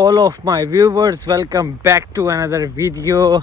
All of my viewers, welcome back to another video.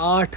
8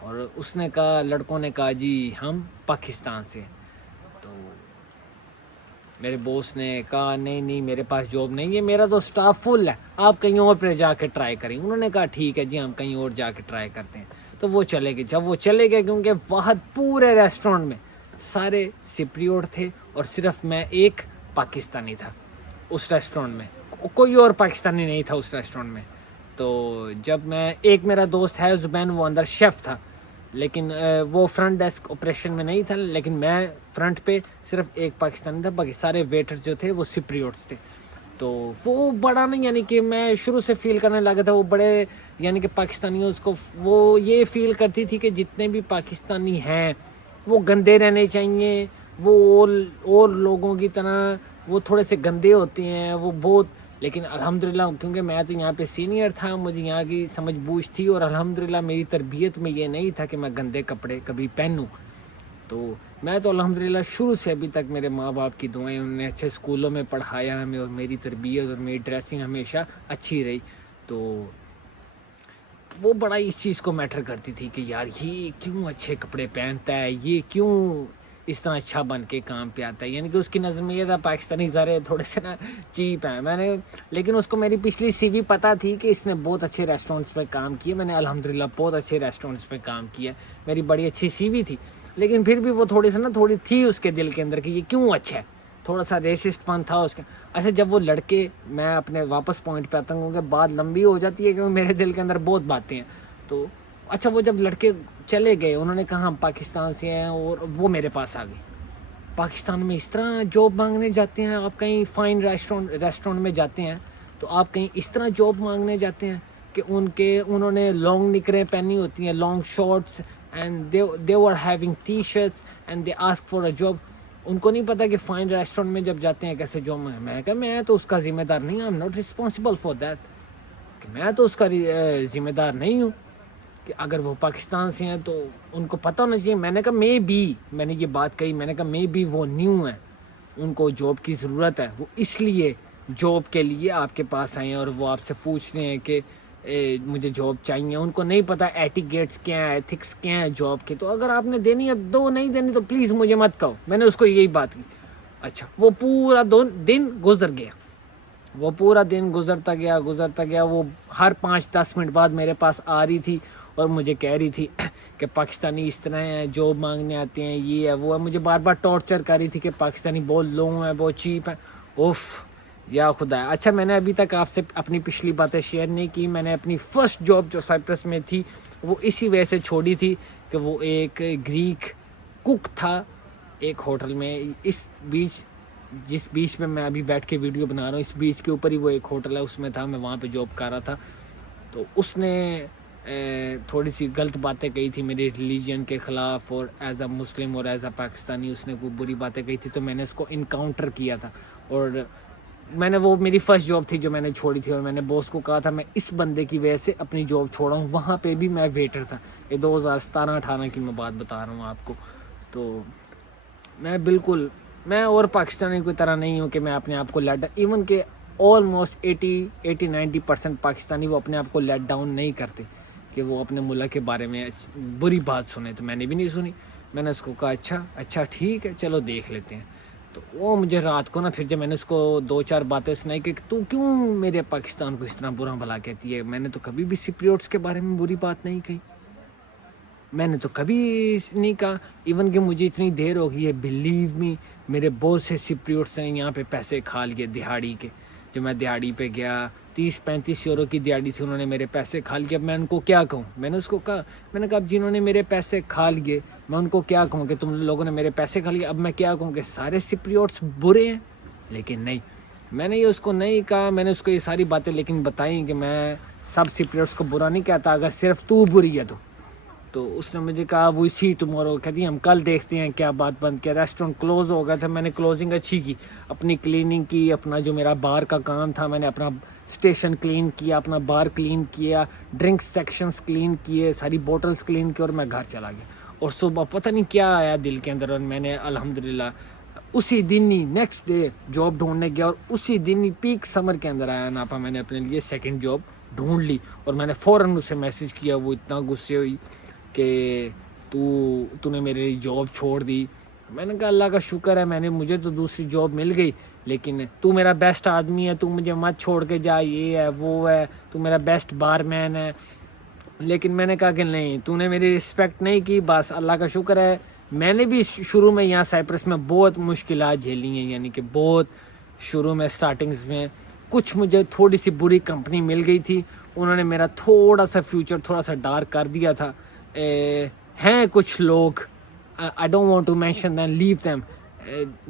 اور اس نے کہا, لڑکوں نے کہا جی ہم پاکستان سے. تو میرے باس نے کہا نہیں نہیں میرے پاس جاب نہیں ہے, میرا تو سٹاف فل ہے, آپ کہیں اور پہ جا کے ٹرائی کریں. انہوں نے کہا ٹھیک ہے جی ہم کہیں اور جا کے ٹرائی کرتے ہیں. تو وہ چلے گئے. جب وہ چلے گئے, کیونکہ وہاں پورے ریسٹورینٹ میں سارے سپریوٹ تھے اور صرف میں ایک پاکستانی تھا اس ریسٹورینٹ میں, کوئی اور پاکستانی نہیں تھا اس ریسٹورینٹ میں. تو جب میں, ایک میرا دوست ہے زبین, وہ اندر شیف تھا, لیکن وہ فرنٹ ڈیسک آپریشن میں نہیں تھا, لیکن میں فرنٹ پہ صرف ایک پاکستانی تھا, باقی سارے ویٹر جو تھے وہ سپریوٹس تھے. تو وہ بڑا نہیں, یعنی کہ میں شروع سے فیل کرنے لگا تھا وہ بڑے, یعنی کہ پاکستانیوں اس کو وہ یہ فیل کرتی تھی کہ جتنے بھی پاکستانی ہیں وہ گندے رہنے چاہیے, وہ اور لوگوں کی طرح وہ تھوڑے سے گندے ہوتے ہیں وہ بہت. لیکن الحمدللہ کیونکہ میں تو یہاں پہ سینئر تھا, مجھے یہاں کی سمجھ بوجھ تھی, اور الحمدللہ میری تربیت میں یہ نہیں تھا کہ میں گندے کپڑے کبھی پہنوں. تو میں تو الحمدللہ شروع سے ابھی تک میرے ماں باپ کی دعائیں, انہوں نے اچھے اسکولوں میں پڑھایا ہمیں, اور میری تربیت اور میری ڈریسنگ ہمیشہ اچھی رہی. تو وہ بڑا اس چیز کو میٹر کرتی تھی کہ یار یہ کیوں اچھے کپڑے پہنتا ہے, یہ کیوں اس طرح اچھا بن کے کام پہ آتا ہے. یعنی کہ اس کی نظر میں یہ تھا پاکستانی ذرے تھوڑے سے نا چیپ ہیں. میں نے, لیکن اس کو میری پچھلی سی وی پتہ تھی کہ اس نے بہت اچھے ریسٹورینٹس پہ کام کیے. میں نے الحمدللہ بہت اچھے ریسٹورینٹس پہ کام کیا, میری بڑی اچھی سی وی تھی. لیکن پھر بھی وہ تھوڑی سی نا تھوڑی تھی اس کے دل کے اندر کہ یہ کیوں اچھا ہے, تھوڑا سا ریسسٹ پن تھا اس کا. اچھا جب وہ لڑکے, میں اپنے واپس پوائنٹ پہ آتا ہوں کہ بات لمبی ہو جاتی ہے کیونکہ میرے دل کے اندر بہت باتیں ہیں. تو اچھا وہ جب لڑکے چلے گئے, انہوں نے کہا ہم پاکستان سے ہیں, اور وہ میرے پاس آ گئے. پاکستان میں اس طرح جاب مانگنے جاتے ہیں, آپ کہیں فائن ریسٹورینٹ میں جاتے ہیں تو آپ کہیں اس طرح جاب مانگنے جاتے ہیں کہ انہوں نے لانگ نکریں پہنی ہوتی ہیں, long shorts, and they were having T shirts and they ask for a job. ان کو نہیں پتا کہ فائن ریسٹورینٹ میں جب جاتے ہیں کیسے جاب میں. میں کہا میں تو اس کا ذمہ دار نہیں ہوں, I am not responsible for that, کہ میں تو اس کا ذمہ دار نہیں ہوں. کہ اگر وہ پاکستان سے ہیں تو ان کو پتہ ہونا چاہیے. میں نے کہا میں نے یہ بات کہی, میں نے کہا وہ نیو ہیں, ان کو جاب کی ضرورت ہے, وہ اس لیے جاب کے لیے آپ کے پاس آئے ہیں, اور وہ آپ سے پوچھ رہے ہیں کہ مجھے جاب چاہیے. ان کو نہیں پتہ ایٹیکیٹس کیا ہیں, ایتھکس کیا ہیں جاب کے. تو اگر آپ نے دینی ہے دو, نہیں دینی تو پلیز مجھے مت کہو. میں نے اس کو یہی بات کی. اچھا وہ پورا دن گزر گیا, وہ پورا دن گزرتا گیا. وہ ہر 5-10 منٹ بعد میرے پاس آ رہی تھی اور مجھے کہہ رہی تھی کہ پاکستانی اس طرح ہیں, جاب مانگنے آتے ہیں, یہ ہے وہ ہے. مجھے بار بار ٹارچر کر رہی تھی کہ پاکستانی بہت لو ہیں, بہت چیپ ہیں. اوف یا خدا. اچھا میں نے ابھی تک آپ سے اپنی پچھلی باتیں شیئر نہیں کی. میں نے اپنی فرسٹ جاب جو سائپرس میں تھی وہ اسی وجہ سے چھوڑی تھی کہ وہ ایک گریک کک تھا ایک ہوٹل میں. جس بیچ میں ابھی بیٹھ کے ویڈیو بنا رہا ہوں, اس بیچ کے اوپر ہی وہ ایک ہوٹل ہے, اس میں تھا, میں وہاں پہ جاب کر رہا تھا. تو اس نے تھوڑی سی غلط باتیں کہی تھی میری ریلیجن کے خلاف, اور ایز اے مسلم اور ایز اے پاکستانی اس نے کوئی بری باتیں کہی تھی. تو میں نے اس کو انکاؤنٹر کیا تھا, اور میں نے, وہ میری فرسٹ جاب تھی جو میں نے چھوڑی تھی, اور میں نے باس کو کہا تھا میں اس بندے کی وجہ سے اپنی جاب چھوڑا ہوں. وہاں پہ بھی میں ویٹر تھا. یہ 2017-18 کی میں بات بتا رہا ہوں آپ کو. تو میں اور پاکستانی کی طرح نہیں ہوں کہ میں اپنے آپ کو ایون کہ آلموسٹ 80-90% پاکستانی وہ اپنے آپ کو لیٹ ڈاؤن نہیں کرتے کہ وہ اپنے ملک کے بارے میں بری بات سنیں. تو میں نے بھی نہیں سنی. میں نے اس کو کہا اچھا ٹھیک ہے چلو دیکھ لیتے ہیں. تو وہ مجھے رات کو نا, پھر جب میں نے اس کو 2-4 باتیں سنائی کہ تو کیوں میرے پاکستان کو اس طرح برا بھلا کہتی ہے, میں نے تو کبھی بھی سپریوٹس کے بارے میں بری بات نہیں کہی, میں نے تو کبھی نہیں کہا. ایون کہ مجھے اتنی دیر ہو گئی ہے, بلیو می, میرے بہت سے سپریوٹس نے یہاں پہ پیسے کھا لیے دہاڑی کے. جو میں دہاڑی پہ گیا 30-35 یورو کی دہاڑی تھی, انہوں نے میرے پیسے کھا لیے. اب میں ان کو کیا کہوں, میں نے اس کو کہا, میں نے کہا اب جنہوں نے میرے پیسے کھا لیے میں ان کو کیا کہوں کہ تم لوگوں نے میرے پیسے کھا لیے. اب میں کیا کہوں کہ سارے سپریوٹس برے ہیں. لیکن نہیں, میں نے یہ اس کو نہیں کہا. میں نے اس کو یہ ساری باتیں لیکن بتائیں کہ میں سب سپریوٹس کو برا نہیں کہتا, اگر صرف تو بری ہے تو اس نے مجھے کہا وہ سی ٹمورو, کہتی ہم کل دیکھتے ہیں کیا بات بند کیا. ریسٹورینٹ کلوز ہو گیا تھا, میں نے کلوزنگ اچھی کی, اپنی کلیننگ کی, اپنا جو میرا بار کا کام تھا میں نے اپنا اسٹیشن کلین کیا, اپنا بار کلین کیا, ڈرنکس سیکشنز کلین کیے, ساری بوٹلز کلین کی, اور میں گھر چلا گیا. اور صبح پتہ نہیں کیا آیا دل کے اندر, اور میں نے الحمدللہ اسی دن ہی نیکسٹ ڈے جاب ڈھونڈنے گیا, اور اسی دن ہی پیک سمر کے اندر آیا ناپا, میں نے اپنے لیے سیکنڈ جاب ڈھونڈ لی. اور میں نے فوراً اسے میسج کیا, وہ اتنا غصے ہوئی کہ تو نے میرے لیے جاب چھوڑ دی. میں نے کہا اللہ کا شکر ہے مجھے تو دوسری جاب مل گئی, لیکن تو میرا بیسٹ آدمی ہے, تو مجھے مت چھوڑ کے جا, یہ ہے وہ ہے, تو میرا بیسٹ بار مین ہے. لیکن میں نے کہا کہ نہیں, تو نے میری رسپیکٹ نہیں کی. بس اللہ کا شکر ہے میں نے بھی شروع میں یہاں سائپرس میں بہت مشکلات جھیلی ہیں, یعنی کہ بہت شروع میں سٹارٹنگز میں کچھ مجھے تھوڑی سی بری کمپنی مل گئی تھی, انہوں نے میرا تھوڑا سا فیوچر تھوڑا سا ڈارک کر دیا تھا. ہیں کچھ لوگ, I don't want to mention them, leave them.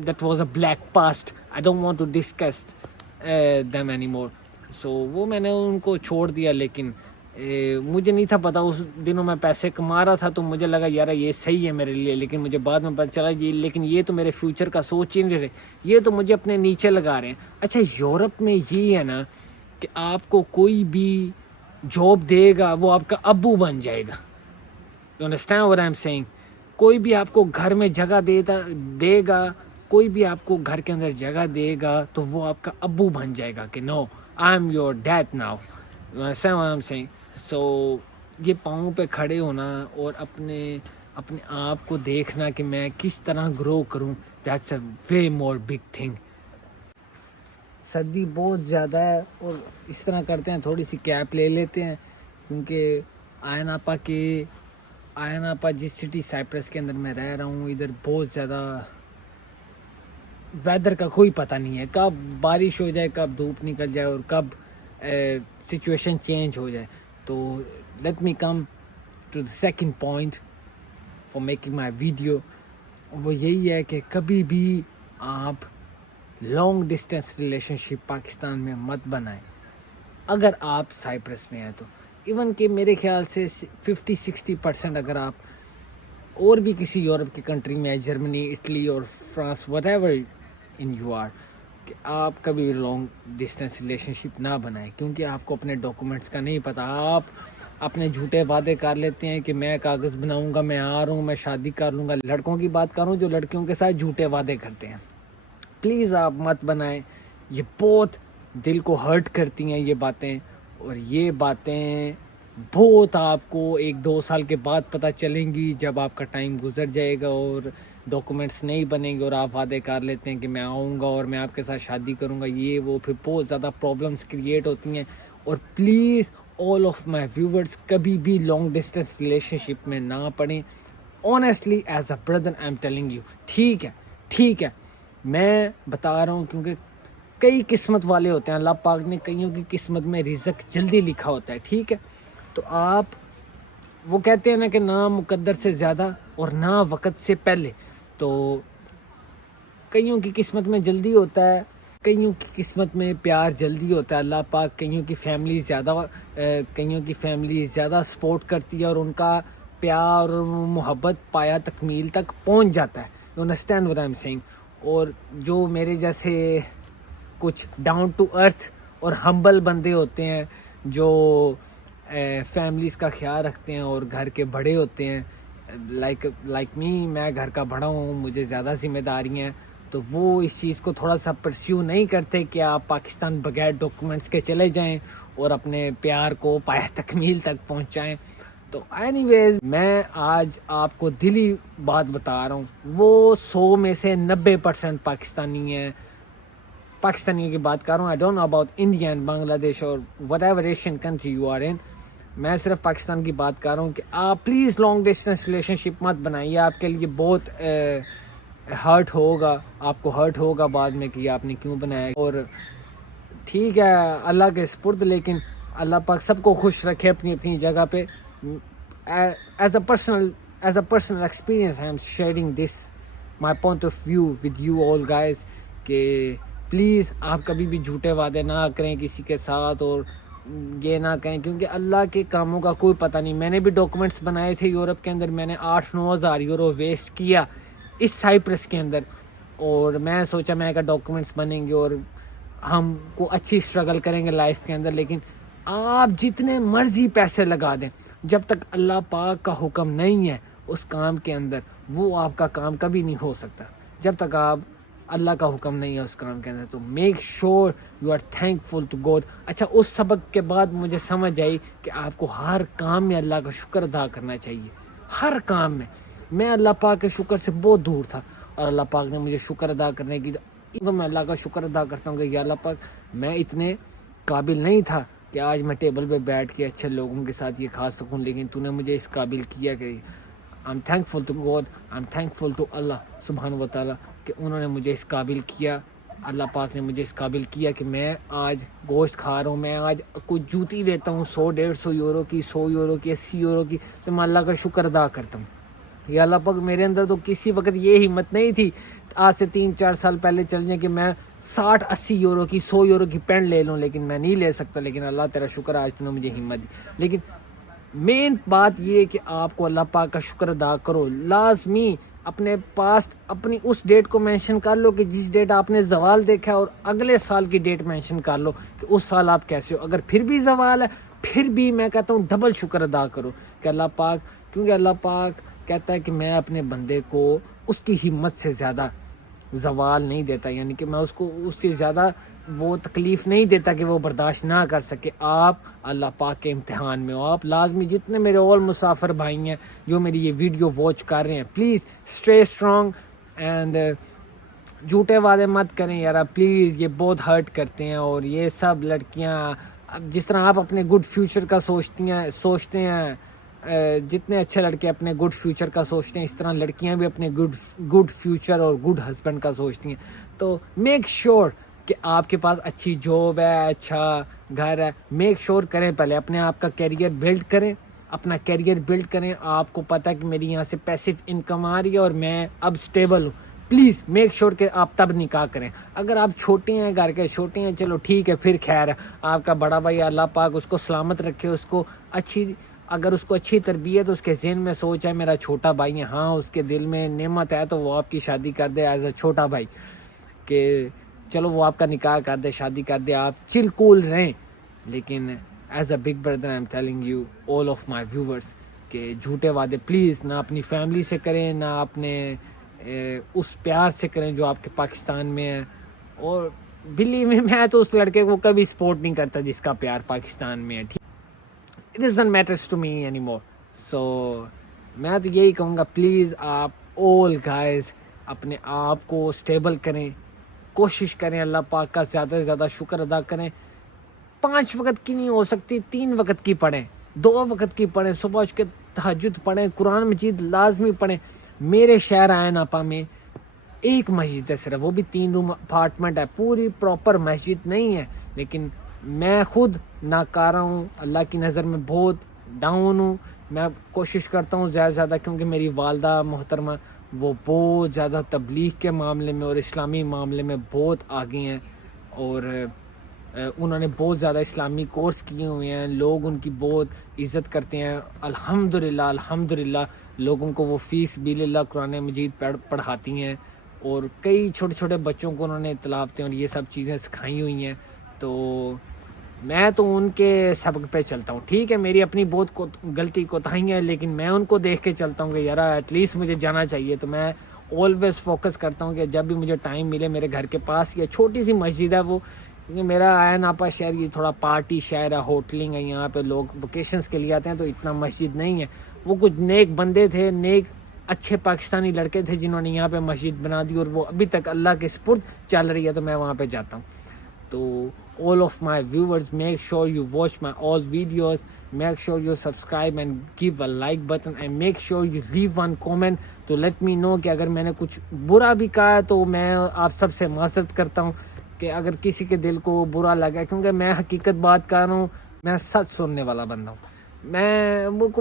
That was a black past. I don't want to discuss them anymore. So وہ میں نے ان کو چھوڑ دیا. لیکن مجھے نہیں تھا پتا, اس دنوں میں پیسے کما رہا تھا تو مجھے لگا یار یہ صحیح ہے میرے لیے, لیکن مجھے بعد میں پتا چلا لیکن یہ تو میرے فیوچر کا سوچ ہی نہیں رہے, یہ تو مجھے اپنے نیچے لگا رہے ہیں. اچھا یورپ میں یہ ہے نا کہ آپ کو کوئی بھی جاب دے گا وہ آپ کا ابو بن جائے گا. You understand what I'm saying? کوئی بھی آپ کو گھر میں جگہ دے گا, کوئی بھی آپ کو گھر کے اندر جگہ دے گا تو وہ آپ کا ابو بن جائے گا کہ no I am your dad now. You understand what I'm saying? So یہ پاؤں پہ کھڑے ہونا اور اپنے آپ کو دیکھنا کہ میں کس طرح گرو کروں, that's a way more big thing. سردی بہت زیادہ ہے اور اس طرح کرتے ہیں, تھوڑی سی کیپ لے لیتے ہیں, کیونکہ آئین آپا جس سٹی سائپرس کے اندر میں رہ رہا ہوں, ادھر بہت زیادہ ویدر کا کوئی پتہ نہیں ہے, کب بارش ہو جائے, کب دھوپ نکل جائے اور کب سچویشن چینج ہو جائے. تو let me come to the second point for making my video. وہ یہی ہے کہ کبھی بھی آپ long distance relationship Pakistan میں مت بنائیں اگر آپ سائپرس میں ہیں تو. ایون کہ میرے خیال سے 50-60% اگر آپ اور بھی کسی یورپ کی کنٹری میں, جرمنی, اٹلی اور France, whatever in you are, کہ آپ کبھی بھی لانگ ڈسٹینس ریلیشن شپ نہ بنائیں, کیونکہ آپ کو اپنے ڈاکومنٹس کا نہیں پتہ. آپ اپنے جھوٹے وعدے کر لیتے ہیں کہ میں کاغذ بناؤں گا, میں آ رہا ہوں, میں شادی کر لوں گا. لڑکوں کی بات کروں جو لڑکیوں کے ساتھ جھوٹے وعدے کرتے ہیں, پلیز آپ مت بنائیں. یہ بہت دل کو ہرٹ کرتی ہیں یہ باتیں, اور یہ باتیں بہت آپ کو 1-2 سال کے بعد پتہ چلیں گی جب آپ کا ٹائم گزر جائے گا اور ڈاکومنٹس نہیں بنیں گے اور آپ وعدے کر لیتے ہیں کہ میں آؤں گا اور میں آپ کے ساتھ شادی کروں گا. یہ وہ پھر بہت زیادہ پرابلمس کریٹ ہوتی ہیں. اور please all of my viewers کبھی بھی لانگ ڈسٹینس ریلیشن شپ میں نہ پڑیں. Honestly as a brother I am telling you. ٹھیک ہے میں بتا رہا ہوں, کیونکہ کئی قسمت والے ہوتے ہیں, اللہ پاک نے کئیوں کی قسمت میں رزق جلدی لکھا ہوتا ہے. ٹھیک ہے, تو آپ وہ کہتے ہیں نا کہ نہ مقدر سے زیادہ اور نہ وقت سے پہلے. تو کئیوں کی قسمت میں جلدی ہوتا ہے, کئیوں کی قسمت میں پیار جلدی ہوتا ہے. اللہ پاک کئیوں کی فیملی زیادہ سپورٹ کرتی ہے اور ان کا پیار اور محبت پایا تکمیل تک پہنچ جاتا ہے. You understand what I'm saying. اور جو میرے جیسے کچھ ڈاؤن ٹو ارتھ اور ہمبل بندے ہوتے ہیں جو فیملیز کا خیال رکھتے ہیں اور گھر کے بڑے ہوتے ہیں, لائک می, میں گھر کا بڑا ہوں, مجھے زیادہ ذمہ داری ہیں, تو وہ اس چیز کو تھوڑا سا پرسیو نہیں کرتے کہ آپ پاکستان بغیر ڈاکومنٹس کے چلے جائیں اور اپنے پیار کو پایا تکمیل تک پہنچائیں. تو اینی ویز میں آج آپ کو دلی بات بتا رہا ہوں, وہ 100 میں سے 90% پاکستانی کی بات کر رہا ہوں. I don't know about India and Bangladesh اور whatever Asian country you are in. میں صرف پاکستان کی بات کر رہا ہوں کہ آپ پلیز لانگ ڈسٹینس ریلیشن شپ مت بنائیے. آپ کے لیے بہت ہرٹ ہوگا, آپ کو ہرٹ ہوگا بعد میں کہ آپ نے کیوں بنایا. اور ٹھیک ہے اللہ کے سپرد, لیکن اللہ پاک سب کو خوش رکھے اپنی اپنی جگہ پہ. As a personal experience I'm sharing this my point of view with you all guys, کہ پلیز آپ کبھی بھی جھوٹے وعدے نہ کریں کسی کے ساتھ اور یہ نہ کہیں, کیونکہ اللہ کے کاموں کا کوئی پتہ نہیں. میں نے بھی ڈاکومنٹس بنائے تھے یورپ کے اندر, میں نے 8-9 ہزار یورو ویسٹ کیا اس سائپرس کے اندر, اور میں سوچا میں کہ ڈاکومنٹس بنیں گے اور ہم کو اچھی اسٹرگل کریں گے لائف کے اندر. لیکن آپ جتنے مرضی پیسے لگا دیں, جب تک اللہ پاک کا حکم نہیں ہے اس کام کے اندر, وہ آپ کا کام کبھی نہیں ہو سکتا جب تک آپ اللہ کا حکم نہیں ہے اس کام کے اندر. تو make sure you are thankful to God. اچھا, اس سبق کے بعد مجھے سمجھ آئی کہ آپ کو ہر کام میں اللہ کا شکر ادا کرنا چاہیے. ہر کام میں اللہ پاک کے شکر سے بہت دور تھا، اور اللہ پاک نے مجھے شکر ادا کرنے کی، تو میں اللہ کا شکر ادا کرتا ہوں کہ یا اللہ پاک میں اتنے قابل نہیں تھا کہ آج میں ٹیبل پہ بیٹھ کے اچھے لوگوں کے ساتھ یہ کھا سکوں، لیکن تو نے مجھے اس قابل کیا کہ I'm thankful to God, I'm thankful to اللہ سبحانہ و تعالیٰ کہ انہوں نے مجھے اس قابل کیا، اللہ پاک نے مجھے اس قابل کیا کہ میں آج گوشت کھا رہا ہوں، میں آج کوئی جوتی لیتا ہوں 100-150 یورو کی، 100 یورو کی، 80 یورو کی، تو میں اللہ کا شکر ادا کرتا ہوں۔ یا اللہ پاک میرے اندر تو کسی وقت یہ ہمت نہیں تھی، آج سے 3-4 سال پہلے چل جائیں کہ میں 60-80 یورو کی، 100 یورو کی پینٹ لے لوں، لیکن میں نہیں لے سکتا، لیکن اللہ تیرا شکر آج تو نے مجھے ہمت دی۔ لیکن مین بات یہ ہے کہ آپ کو اللہ پاک کا شکر ادا کرو، لازمی اپنے پاسٹ اپنی اس ڈیٹ کو مینشن کر لو کہ جس ڈیٹ آپ نے زوال دیکھا ہے، اور اگلے سال کی ڈیٹ مینشن کر لو کہ اس سال آپ کیسے ہو، اگر پھر بھی زوال ہے پھر بھی میں کہتا ہوں ڈبل شکر ادا کرو کہ اللہ پاک، کیونکہ اللہ پاک کہتا ہے کہ میں اپنے بندے کو اس کی ہمت سے زیادہ زوال نہیں دیتا، یعنی کہ میں اس کو اس سے زیادہ وہ تکلیف نہیں دیتا کہ وہ برداشت نہ کر سکے۔ آپ اللہ پاک کے امتحان میں ہو، آپ لازمی جتنے میرے اور مسافر بھائی ہیں جو میری یہ ویڈیو واچ کر رہے ہیں، پلیز اسٹے اسٹرانگ اینڈ جھوٹے وعدے مت کریں یار پلیز، یہ بہت ہرٹ کرتے ہیں، اور یہ سب لڑکیاں جس طرح آپ اپنے گڈ فیوچر کا سوچتے ہیں، جتنے اچھے لڑکے اپنے گڈ فیوچر کا سوچتے ہیں، اس طرح لڑکیاں بھی اپنے گڈ فیوچر اور گڈ ہسبینڈ کا سوچتی ہیں۔ تو میک شیور کہ آپ کے پاس اچھی جاب ہے، اچھا گھر ہے، میک شیور کریں، پہلے اپنے آپ کا کیریئر بلڈ کریں، اپنا کیریئر بلڈ کریں۔ آپ کو پتہ ہے کہ میری یہاں سے پیسو انکم آ رہی ہے اور میں اب سٹیبل ہوں، پلیز میک شیور کہ آپ تب نکاح کریں۔ اگر آپ چھوٹے ہیں، گھر کے چھوٹے ہیں، چلو ٹھیک ہے، پھر خیر ہے، آپ کا بڑا بھائی اللہ پاک اس کو سلامت رکھے، اس کو اگر اس کو اچھی تربیت، اس کے ذہن میں سوچ ہے میرا چھوٹا بھائی ہے، ہاں اس کے دل میں نعمت ہے، تو وہ آپ کی شادی کر دے ایز اے چھوٹا بھائی، کہ چلو وہ آپ کا نکاح کر دے، شادی کر دے، آپ چل کول رہیں۔ لیکن as a big brother I am telling you all of my viewers کہ جھوٹے وعدے پلیز نہ اپنی فیملی سے کریں، نہ اپنے اس پیار سے کریں جو آپ کے پاکستان میں ہے۔ اور بلیو میں تو اس لڑکے کو کبھی سپورٹ نہیں کرتا جس کا پیار پاکستان میں ہے، ٹھیک، it doesn't matters to me anymore. So میں تو یہی کہوں گا پلیز آپ آل گائز اپنے آپ کو اسٹیبل کریں، کوشش کریں، اللہ پاک کا زیادہ سے زیادہ شکر ادا کریں۔ 5 وقت کی نہیں ہو سکتی، 3 وقت کی پڑھیں، 2 وقت کی پڑھیں، صبح اٹھ کے تہجد پڑھیں، قرآن مجید لازمی پڑھیں۔ میرے شہر عین آپا میں ایک مسجد ہے صرف، وہ بھی 3 روم اپارٹمنٹ ہے، پوری پراپر مسجد نہیں ہے، لیکن میں خود ناکارہ ہوں، اللہ کی نظر میں بہت ڈاؤن ہوں۔ میں کوشش کرتا ہوں زیادہ سے زیادہ، کیونکہ میری والدہ محترمہ وہ بہت زیادہ تبلیغ کے معاملے میں اور اسلامی معاملے میں بہت آگے ہیں، اور انہوں نے بہت زیادہ اسلامی کورس کیے ہوئے ہیں، لوگ ان کی بہت عزت کرتے ہیں، الحمدللہ لوگوں کو وہ فی سبیل اللہ قرآن مجید پڑھاتی ہیں، اور کئی چھوٹے چھوٹے بچوں کو انہوں نے تلاوتیں اور یہ سب چیزیں سکھائی ہوئی ہیں۔ تو میں تو ان کے سبق پہ چلتا ہوں، ٹھیک ہے میری اپنی بہت غلطی کوتاہی ہیں، لیکن میں ان کو دیکھ کے چلتا ہوں کہ یار ایٹ لیسٹ مجھے جانا چاہیے۔ تو میں آلویز فوکس کرتا ہوں کہ جب بھی مجھے ٹائم ملے، میرے گھر کے پاس یہ چھوٹی سی مسجد ہے وہ، کیونکہ میرا عین آپا شہر یہ تھوڑا پارٹی شہر ہے، ہوٹلنگ ہے، یہاں پہ لوگ ویکیشنز کے لیے آتے ہیں، تو اتنا مسجد نہیں ہے۔ وہ کچھ نیک بندے تھے، نیک اچھے پاکستانی لڑکے تھے جنہوں نے یہاں پہ مسجد بنا دی، اور وہ ابھی تک اللہ کے سپرد چل رہی ہے، تو میں وہاں پہ جاتا ہوں۔ تو all of my viewers, make sure you watch my all videos, make sure you subscribe and give a like button, and make sure you leave one comment to let me know کہ اگر میں نے کچھ برا بھی کہا ہے تو میں آپ سب سے معذرت کرتا ہوں، کہ اگر کسی کے دل کو برا لگا، کیونکہ میں حقیقت بات کر رہا ہوں، میں سچ سننے والا بندہ ہوں،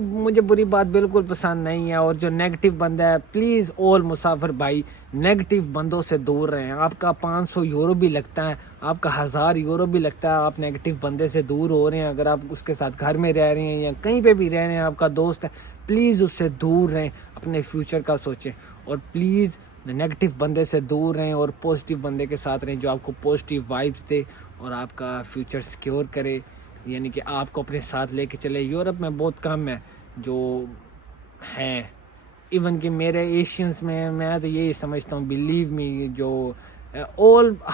مجھے بری بات بالکل پسند نہیں ہے۔ اور جو نیگیٹو بندہ ہے، پلیز آل مسافر بھائی نیگیٹو بندوں سے دور رہیں۔ آپ کا 500 یورو بھی لگتا ہے، آپ کا 1000 یورو بھی لگتا ہے، آپ نیگیٹو بندے سے دور ہو رہے ہیں، اگر آپ اس کے ساتھ گھر میں رہ رہے ہیں یا کہیں پہ بھی رہ رہے ہیں، آپ کا دوست ہے، پلیز اس سے دور رہیں، اپنے فیوچر کا سوچیں، اور پلیز نیگیٹو بندے سے دور رہیں اور پازیٹیو بندے کے ساتھ رہیں جو آپ کو پازیٹیو وائبس دے اور آپ کا فیوچر سیکیور کرے، یعنی کہ آپ کو اپنے ساتھ لے کے چلے۔ یورپ میں بہت کم ہے جو ہیں، ایون کہ میرے ایشینز میں تو یہی سمجھتا ہوں، بلیو می، جو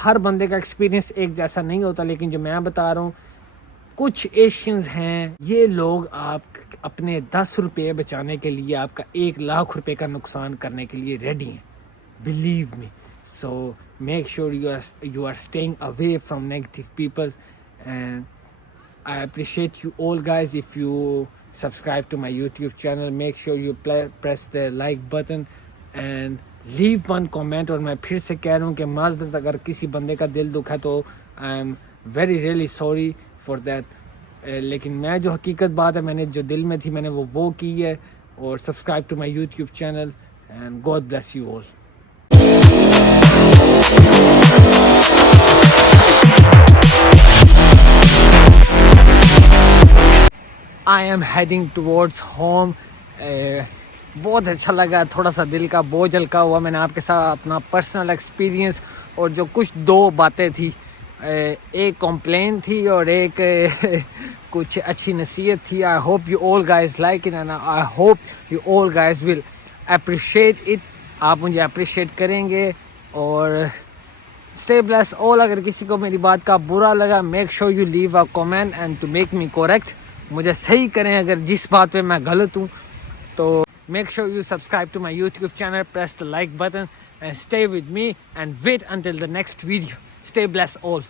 ہر بندے کا ایکسپیرینس ایک جیسا نہیں ہوتا، لیکن جو میں بتا رہا ہوں کچھ ایشینز ہیں یہ لوگ آپ اپنے 10 روپے بچانے کے لیے آپ کا 1 لاکھ روپے کا نقصان کرنے کے لیے ریڈی ہیں. Believe me. So make sure you are staying away from negative people, and I appreciate you all guys. If you subscribe to my YouTube channel, make sure you press the like button and leave one comment. اور میں پھر سے کہہ رہا ہوں کہ معذرت اگر کسی بندے کا دل دکھا تو I am very really sorry for that. لیکن میں جو حقیقت بات ہے میں نے جو دل میں تھی میں نے وہ کی ہے. اور subscribe to my YouTube channel and God bless you all. I am heading towards home. بہت اچھا لگا, تھوڑا سا دل کا بوجھ ہلکا ہوا. میں نے آپ کے ساتھ اپنا پرسنل ایکسپیرینس اور جو کچھ 2 باتیں تھی, ایک کمپلین تھی اور ایک کچھ اچھی نصیحت تھی. I hope you all guys like it and I hope you all guys will appreciate it. آپ مجھے اپریشیٹ کریں گے. اور stay blessed all. اگر کسی کو میری بات کا برا لگا, make sure you leave a comment and to make me correct. مجھے صحیح کریں اگر جس بات پہ میں غلط ہوں تو. Make sure you subscribe to my YouTube channel, press the like button and stay with me and wait until the next video. Stay blessed all.